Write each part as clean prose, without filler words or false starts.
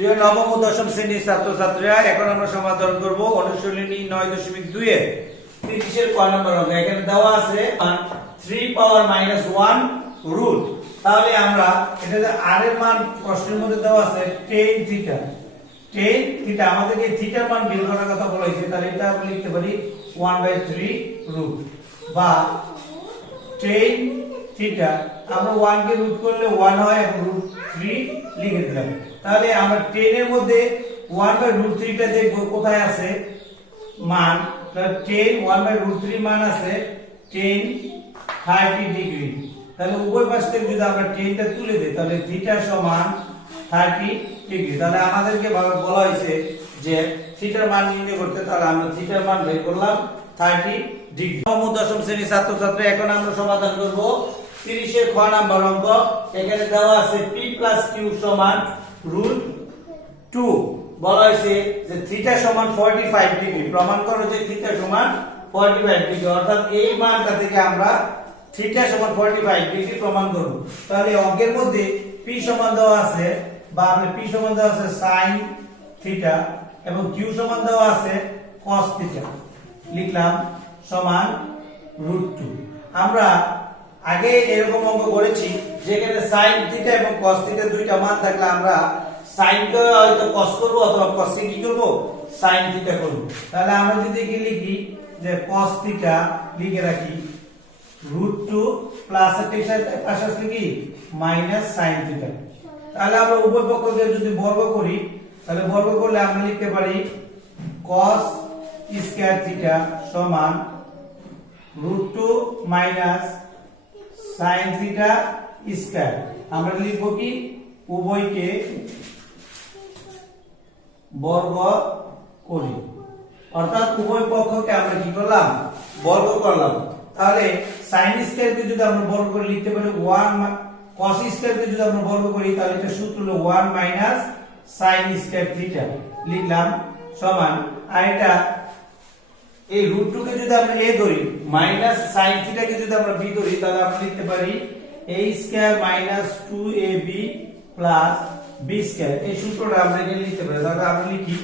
প্রিয় নবম ও দশম শ্রেণীর ছাত্রছাত্রীরা, এখন আমরা সমাধান করব অনুশীলনী 9.2 এর 30 এর ক নম্বর অঙ্ক। এখানে দেওয়া আছে 3 পাওয়ার -1 রুট। তাহলে আমরা এটা r এর মান প্রশ্নের মধ্যে দেওয়া আছে tan থিটা। tan থিটা আমাদেরকে থিটার মান বের করার কথা বলা হয়েছে, তাহলে এটা আমরা লিখতে পারি 1/3 রুট বা tan থিটা। আমরা 1 কে রুট করলে 1 হয় এবং √3 লিখে দিলাম। তাহলে আমরা 10 এর মধ্যে 1/√3 টা দেখব কোথায় আছে মান। তাহলে 10 1/√3 মান আছে tan 30 ডিগ্রি। তাহলে উভয় পাশ থেকে যদি আমরা 10 টা তুলে দেই তাহলে থিটা সমান 30 ডিগ্রি। তাহলে আমাদেরকে বলা হয়েছে যে থিটার মান নির্ণয় করতে, তাহলে আমরা থিটার মান বের করলাম 30 ডিগ্রি। নবম দশম শ্রেণীর ছাত্রছাত্রী, এখন আমরা সমাধান করব 30 এর খ নাম্বার অঙ্ক। এখানে দেওয়া আছে p + q সমান √2। বলা হয়েছে যে থিটা সমান 45 ডিগ্রি। প্রমাণ করো যে থিটা সমান 45 ডিগ্রি, অর্থাৎ এই মানটা থেকে আমরা থিটা সমান 45 ডিগ্রি প্রমাণ করব। তাহলে অঙ্কের মধ্যে p সমান দেওয়া আছে বা আমরা p সমান দেওয়া আছে sin থিটা এবং q সমান দেওয়া আছে cos থিটা। লিখলাম সমান √2। আমরা আগে এরকম অঙ্ক করেছি যেখানে sin থিটা এবং cos থিটা দুইটা মান থাকলে আমরা sin কে হয়তো cos করব অথবা cos কে কি করব sin থিটা করব। তাহলে আমরা যদি কি লিখি যে cos থিটা লিখে রাখি √2 প্লাস এর পাশে আসলে কি মাইনাস sin থিটা। তাহলে আমরা উভয় পক্ষকে যদি বর্গ করি তাহলে বর্গ করলে আমরা লিখতে পারি cos স্কয়ার থিটা সমান √2 মাইনাস sin থিটা স্কয়ার। আমরা লিখব কি উভয়কে বর্গ করি, অর্থাৎ উভয় পক্ষকে আমরা কি করলাম বর্গ করলাম। তাহলে sin স্কয়ার কে যদি আমরা বর্গ করে লিখতে পারি 1 cos স্কয়ার কে যদি আমরা বর্গ করি তাহলে এটা সূত্র হলো 1 মাইনাস sin স্কয়ার থিটা। লিখলাম সমান, আর এটা এই √2 কে যদি আমরা a ধরি মাইনাস sin থিটা কে যদি আমরা b ধরি তাহলে আমরা লিখতে পারি a square minus 2ab plus b square. এই সূত্রটা আমরা এখানে লিখতে পারি। তাহলে আমরা লিখি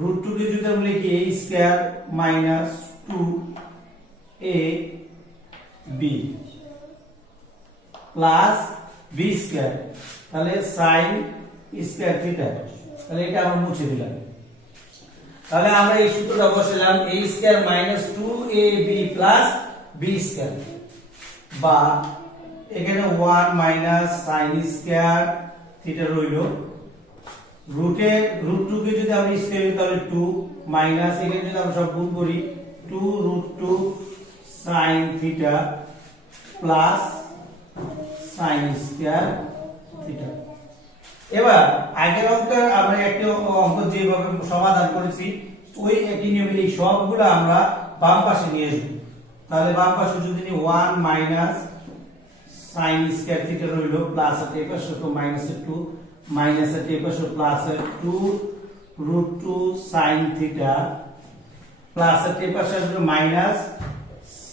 √2 কে যদি আমরা লিখি a square minus 2ab plus b square, তাহলে sin স্কয়ার থিটা। তাহলে এটা আমরা মুছে দিলাম। তাহলে আমরা এই সূত্রটা বসালাম a square minus 2ab plus b square বা এখানে 1 মাইনাস sin স্কয়ার থিটা রইল। √2 কে যদি আমরা স্কয়ার করি তাহলে 2 মাইনাস এখানে যদি আমরা সব গুণ করি 2√2 sin theta plus sin square theta. এবার আগের অঙ্কে আমরা একটা অঙ্ক যেভাবে সমাধান করেছি ওই একই নিয়মে এই সবগুলো আমরা বাম পাশে নিয়ে আসব। তাহলে বাম পাশে যদি নিই 1 মাইনাস sin স্কয়ার থিটা রইল প্লাস এর পাশে তো মাইনাস 2 মাইনাস এর পাশে প্লাস 2√2 sin থিটা প্লাস এর পাশে আসবে minus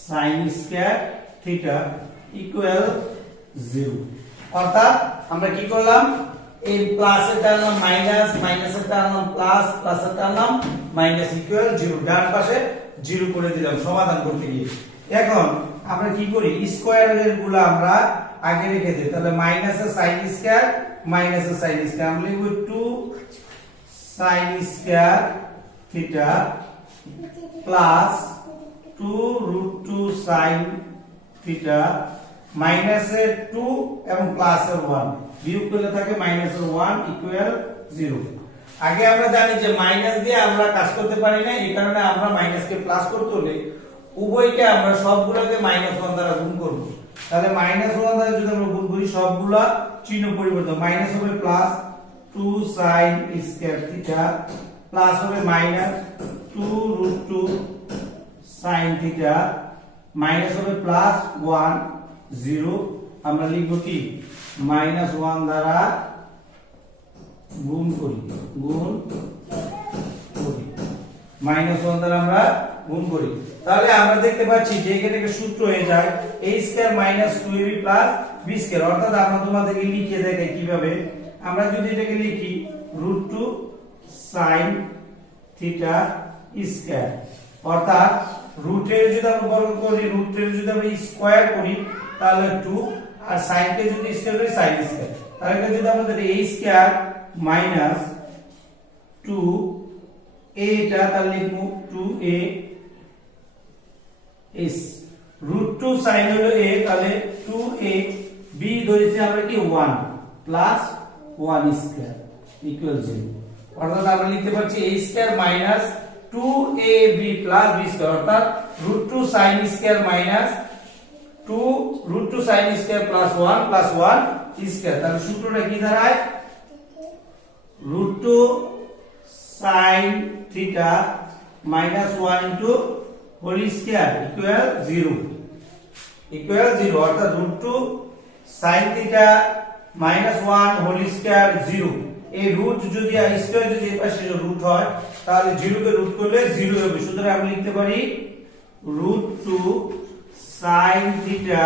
sin square theta equal 0। অর্থাৎ আমরা কি করলাম এই প্লাসের টার্ম মাইনাস, মাইনাসের টার্ম প্লাস, প্লাসের টার্ম মাইনাস ইকুয়াল 0। ডান পাশে 0 করে দিলাম সমাধান করতে গিয়ে। এখন আমরা কি করি স্কয়ারের গুলো আমরা আগে রেখে দেই। তাহলে মাইনাসের sin স্কয়ার মাইনাসের sin স্কয়ার আমরা লিখব 2 sin square theta plus 2√2 sin theta মাইনাসের 2 এবং প্লাসের 1 বিয়োগ করলে থাকে মাইনাসের 1 ইকুয়াল 0। আগে আমরা জানি যে মাইনাস দিয়ে আমরা কাজ করতে পারি না, এই কারণে আমরা মাইনাসকে প্লাস করতে হলে উভয়কে আমরা সবগুলোকে -1 দ্বারা গুণ করব। তাহলে -1 দ্বারা যদি আমরা গুণ করি সবগুলা চিহ্ন পরিবর্তন, মাইনাস হবে plus 2 sin square theta plus হবে মাইনাস 2√2 sin থিটা মাইনাস হবে প্লাস 1 0। আমরা লিখব কি -1 দ্বারা গুণ করি -1 দ্বারা আমরা গুণ করি। তাহলে আমরা দেখতে পাচ্ছি যে এখানে একটা সূত্র হয়ে যায় a square minus 2ab plus b square. অর্থাৎ আমরা তোমাদেরকে লিখে দেখাই কিভাবে। আমরা যদি এটাকে লিখি sin থিটা স্কয়ার, অর্থাৎ রুটের যদি আমরা বর্গ করি, রুটের যদি আমরা স্কয়ার করি তাহলে 2, আর sin কে যদি স্কয়ার করি sin স্কয়ার, তাহলে যদি আমাদের a স্কয়ার মাইনাস 2a টা তাহলে লিখব 2a s রুট 2 sin হলো a, তাহলে 2a b ধরেছি আমরা কি 1 প্লাস 1 স্কয়ার ইকুয়াল 0, অর্থাৎ আমরা লিখতে পারছি a square minus 2ab plus b square, অর্থাৎ root 2 sin square minus 2 root 2 sin square plus 1 plus 1 square. তাহলে সূত্রটা কি দাঁড়ায়? Root 2 sin theta minus 1 into whole square equal 0, অর্থাৎ root 2 sin theta minus 1 whole square 0। এই root যদি square যদি এর পাশে রুট হয় তাহলে 0 কে রুট করলে 0 হবে, সুতরাং আমরা লিখতে পারি রুট 2 sin থিটা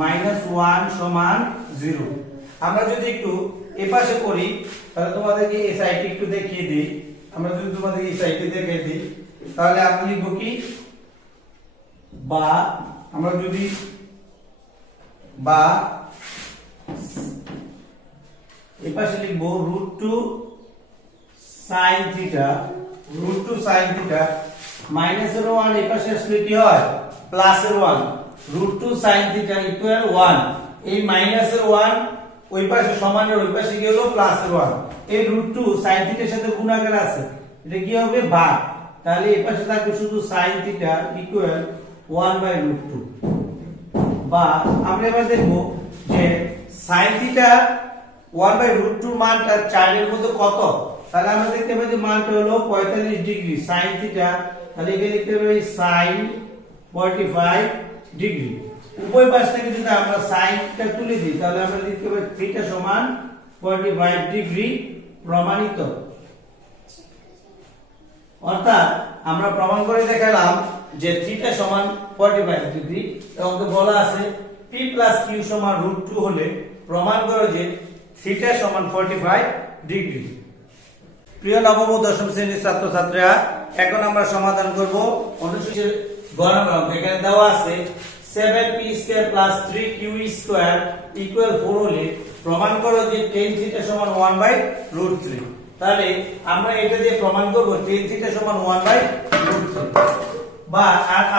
মাইনাস 1 সমান 0। আমরা যদি একটু এই পাশে করি তাহলে তোমাদেরকে এই সাইডে একটু দেখিয়ে দিই, আমরা যদি তোমাদের এই সাইডে দেখিয়ে দিই তাহলে আমরা লিখব কি, বা আমরা যদি বা এই পাশে লিখব রুট 2 sin থিটা মাইনাস এর 1 এই পাশে আসলে কি হয় প্লাস এর 1, রুট 2 sin থিটা ইকুয়াল 1, এই মাইনাস এর 1 ওই পাশে সমানের ওই পাশে কি হলো প্লাস এর 1, এই রুট 2 sin থিটার সাথে গুণাকার আছে, এটা কি হবে ভাগ, তাহলে এই পাশে থাকবে শুধু sin থিটা ইকুয়াল 1/√2। বা আমরা এবার দেখব যে sin থিটা 1/√2 মানটা 4 এর মধ্যে কত, তাহলে আমরা দেখতে পাই যে মানটা হলো 45 ডিগ্রি sin থিটা, তাহলে এখানে লিখতে পারি sin 45 ডিগ্রি। উভয় পাশ থেকে যদি আমরা সাইনটা তুলে দিই তাহলে আমরা লিখতে পারি থিটা সমান 45 ডিগ্রি প্রমাণিত, অর্থাৎ আমরা প্রমাণ করে দেখালাম যে থিটা সমান 45 ডিগ্রি এবং বলা আছে p + q সমান √2 হলে প্রমাণ করো যে থিটা সমান 45 ডিগ্রি। প্রিয় নবম ও দশম শ্রেণীর ছাত্রছাত্রীরা, এখন আমরা সমাধান করব অনুশীলনের গ নম্বর অঙ্ক। এখানে দেওয়া আছে 7p² + 3q² = 4 হলে প্রমাণ করো যে tan θ সমান 1/√3। তাহলে আমরা এটা দিয়ে প্রমাণ করব tan θ সমান 1/√3। বা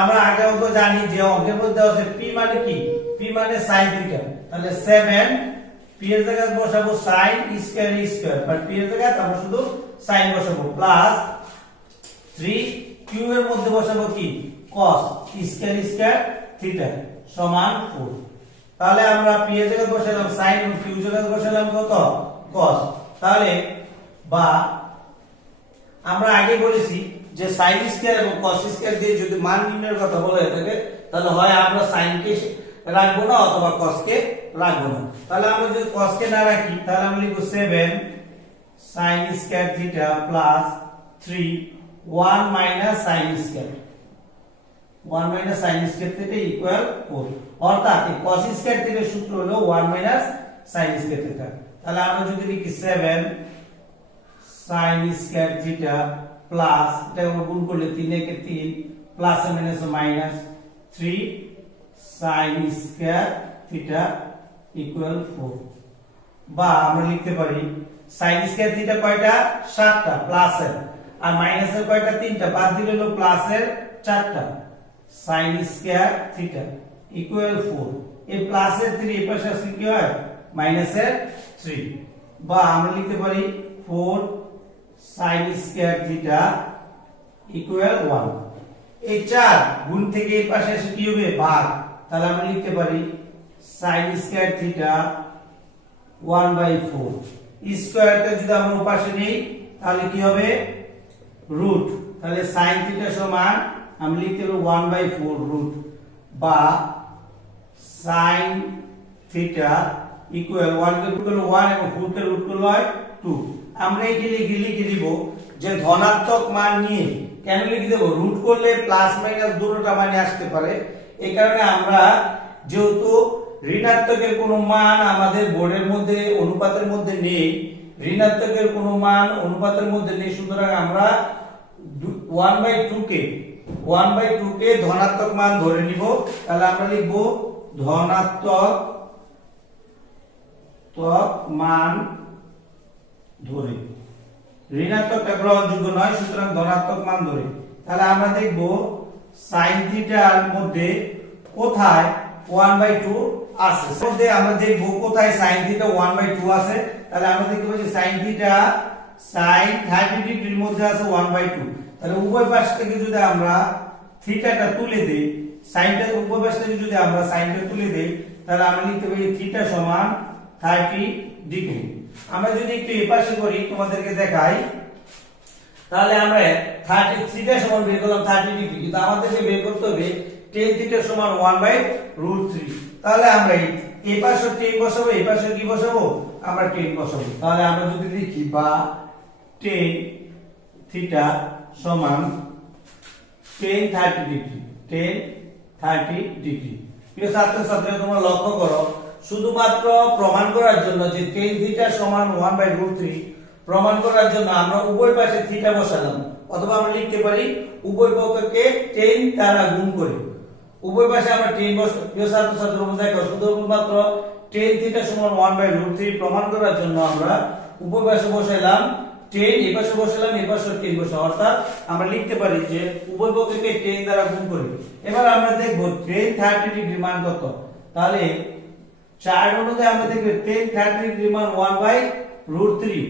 আমরা আগে তো জানি যে অঙ্কের মধ্যে আছে p মানে কি, p মানে sin θ, তাহলে 7 p এর জায়গায় বসাবো sin স্কয়ার, বাট p এর জায়গায় আমরা শুধু sin বসাবো, প্লাস 3q এর মধ্যে বসাবো কি cos স্কয়ার থিটা সমান 4। তাহলে আমরা p এর জায়গায় বসালাম sin এবং q এর জায়গায় বসালাম কত cos। তাহলে বা আমরা আগে বলেছি যে sin স্কয়ার এবং cos স্কয়ার দিয়ে যদি মান নির্ণয়ের কথা বলা হয়ে থাকে তাহলে হয় আমরা sin কে রাখবো না অথবা cos কে রাখবো না। তাহলে আমরা যদি cos কে না রাখি তাহলে আমরা লিখব 7 sin square theta plus 3 1 minus sin square 1 minus sin square theta equal 4, অর্থাৎ এই cos স্কয়ার থিটার সূত্র হলো 1 মাইনাস sin স্কয়ার থিটা। তাহলে আমরা যদি লিখি 7 sin স্কয়ার থিটা প্লাস এটা আমরা গুণ করলে 3 একে 3 প্লাস এ minus minus 3 sin square theta equal 4। বা আমরা লিখতে পারি sin স্কয়ার থিটা কয়টা 7টা প্লাসের, আর মাইনাসের কয়টা 3টা, বাদ দিলে হলো প্লাসের 4টা, sin স্কয়ার থিটা ইকুয়াল 4। এই প্লাসের 3 এই পাশে আসলে কি হয় মাইনাসের 3। বা আমরা লিখতে পারি 4 sin স্কয়ার থিটা ইকুয়াল 1। এই 4 গুণ থেকে এই পাশে এসে কি হবে ভাগ, তাহলে আমরা লিখতে পারি sin স্কয়ার থিটা 1/4। স্কয়ারটা যদি আমরা পাশে নেই তাহলে কি হবে রুট, তাহলে sin থিটা সমান আমরা লিখতে পারি 1/4 রুট। বা sin থিটা ইকুয়াল 1 কে রুট করলে 1 এবং 4 কে রুট করলে হয় 2। আমরা এটি লিখে দিব যে ধনাত্মক মান নিয়ে কেন লিখে দেব, রুট করলে প্লাস মাইনাস দুটোটা মানে আসতে পারে, এই কারণে আমরা যেহেতু ঋণাত্মকের কোনো মান আমাদের বোর্ডের মধ্যে অনুপাতের মধ্যে নেই ঋণাত্মকের কোনো মান অনুপাতের মধ্যে নেই, সুতরাং আমরা 1/2 কে ধনাত্মক মান ধরে নিব। তাহলে আমরা লিখব ধনাত্মক মান ধরে, ঋণাত্মকটা গ্রহণযোগ্য নয়, সুতরাং ধনাত্মক মান ধরে। তাহলে আমরা দেখব sin থিটার মধ্যে কোথায় 1/2 আছে, মধ্যে আমরা দেখব কোথায় sin থিটা 1/2 আছে। তাহলে আমরা দেখতে পাচ্ছি sin থিটা sin 30 ডিগ্রির মধ্যে আছে 1/2। তাহলে উভয় পাশ থেকে যদি আমরা থিটাটা তুলে দেই, সাইনটা উভয় পাশ থেকে যদি আমরা সাইনটা তুলে দেই, তাহলে আমরা লিখতে পারি থিটা সমান 30 ডিগ্রি। আমরা যদি একটু এই পাশে করি তোমাদেরকে দেখাই, তাহলে আমরা 30 থিটা সমান বের করলাম 30 ডিগ্রি, কিন্তু আমাদেরকে বের করতে হবে tan থিটা সমান 1/√3। তাহলে আমরা এই পাশে tan বসাবো, এই পাশে কি বসাবো, আমরা tan বসাবো। তাহলে আমরা যদি লিখি বা tan থিটা সমান tan 30 ডিগ্রি, tan 30 ডিগ্রি। প্রিয় ছাত্রছাত্রীরা তোমরা লক্ষ্য করো, শুধুমাত্র প্রমাণ করার জন্য যে tan থিটা সমান 1/√3 প্রমাণ করার জন্য আমরা উভয় পাশে থিটা বসালাম, অথবা আমরা লিখতে পারি উভয় পক্ষকে tan দ্বারা গুণ করে উভয় পাশে আমরা tan বসাবো। প্রিয় ছাত্রছাত্রীরা দেখো, শুধুমাত্র tan থিটা সমান 1/√3 প্রমাণ করার জন্য আমরা উভয় পাশে বসাইলাম tan, এই পাশে বসালাম, এই পাশে tan বসালাম, অর্থাৎ আমরা লিখতে পারি যে উভয় পক্ষকে tan দ্বারা গুণ করে। এবার আমরা দেখব tan 30 ডিগ্রি মান কত। তাহলে চার্ট অনুযায়ী আমরা দেখব tan 30 ডিগ্রি মান 1/√3,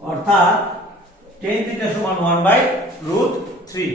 অর্থাৎ tan থিটা সমান 1/√3।